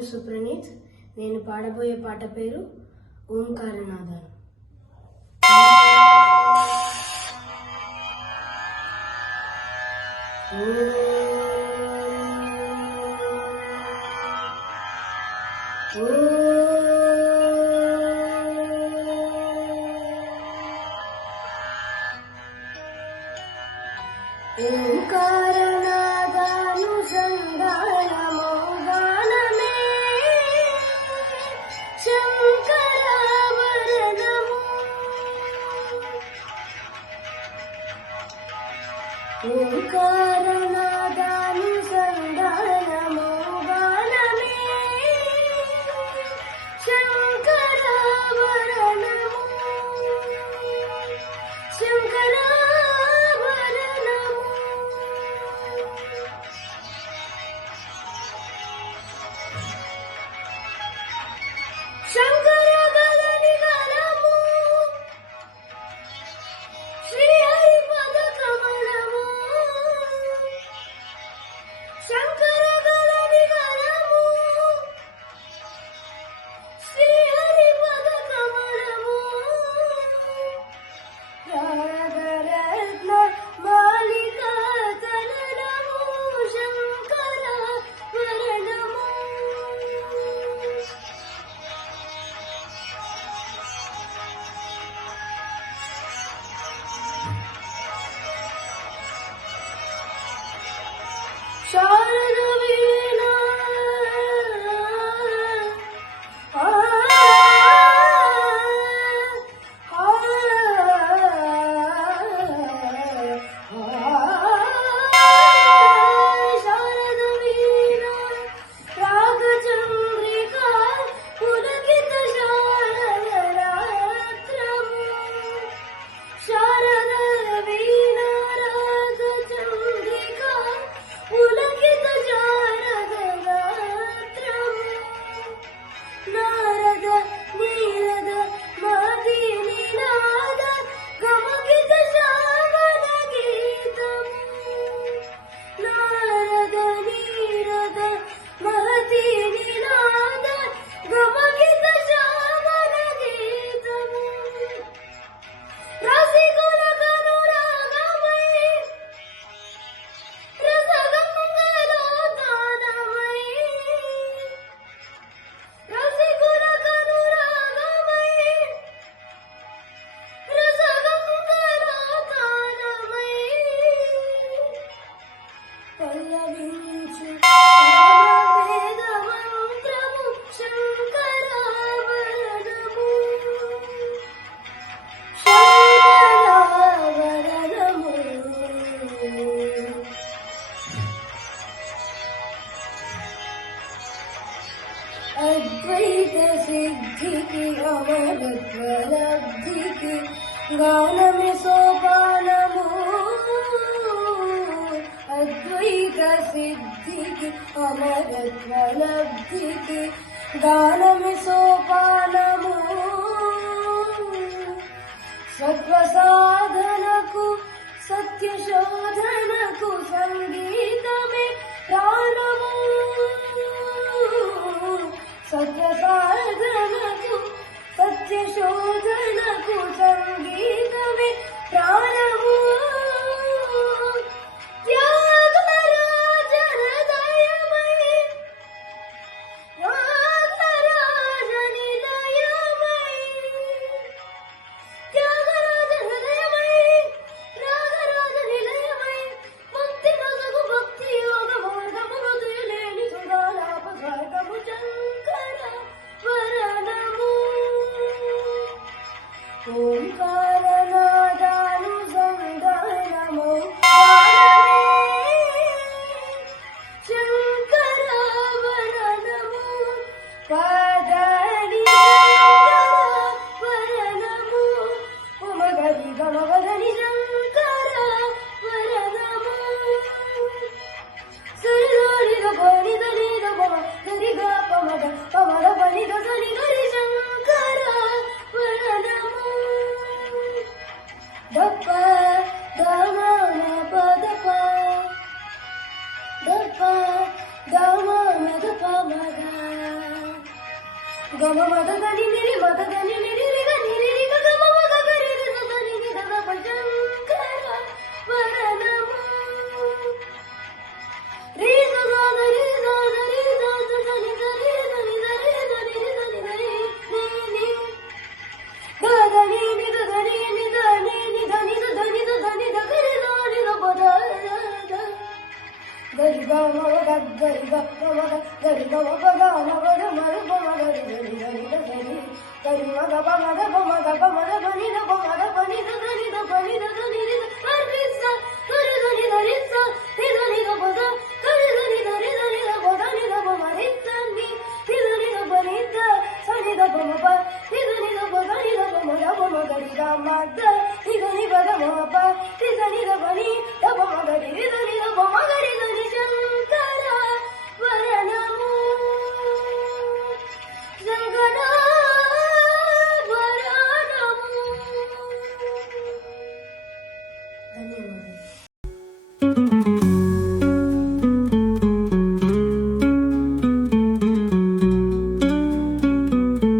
పేరు సుప్రణీత్. నేను పాడబోయే పాట పేరు ఓంకారనాదాలు. ఓంకారనాదానుసంధానమో గానమే శంకరాభరణము. ఓంకారనాదానుసంధానమో గానమే శంకరాభరణము. శంకరగలని గలము శ్రీహరి పద కమలము. శంకరగలని గలము శ్రీహరి పద కమలము. రాగరత్న మాలిక తరణము శంకర వరణము. శారద వీణ శారద వీణ రాగచంద్రిక పులకిత శారద రాత్రము. శారద వీణ రాగచంద్రిక పులకిత శారద గాత్రము. నారద నీరద మది నినాద గమకిత శ్రావణ గీతము. నారద నీరద మహతి నినాద గమకిత శ్రావణ గీతము. రసికుల కనురాగమై రసగంగలో దానమై. రసికుల కనురాగమై రసగంగలో దానమై. పల్లవించు వేద మంత్రము శంకరాభరణము. శంకరాభరణము. అద్వైత సిద్ధికి అమరత్వ లబ్ధికి గానమే సోపానము. అద్వైత సిద్ధికి అమరత్వ లబ్ధికి గానమే సోపానము. సత్వ సాధనకు సత్య శోధనకు సంగీతమే ప్రాణము. సత్య సాధనకు సత్య శోధనకు సంగీతమే ప్రాణము. త్యాగరాజ హృదయమై త్యాగరాజ నిలయమై. త్యాగరాజ హృదయమై త్యాగరాజ నిలయమై ముక్తి నొసగు భక్త గమ మద దని నిరి మద దని నిరి రిగ నిరి రిగ గమ మద గరి రిగ దని ని గగ పశంకర వరనము రి గగ రి గ రి గ దని దని దని దని దని దని దని ని గ దని ని గ దని ని దని ని దని ద దని ద దని ద గరి దని ద పద గరి గ మ గ గరి గ మ గ గరి గ మ గ గ మ గ ర మ ర గ మ గ రి గరి గరి ద గరి గరి మ గ ప మ గ ప మ గ ప మ గ ప ని ద ప మ గ ప ని ద గరి ద ప ని ద గరి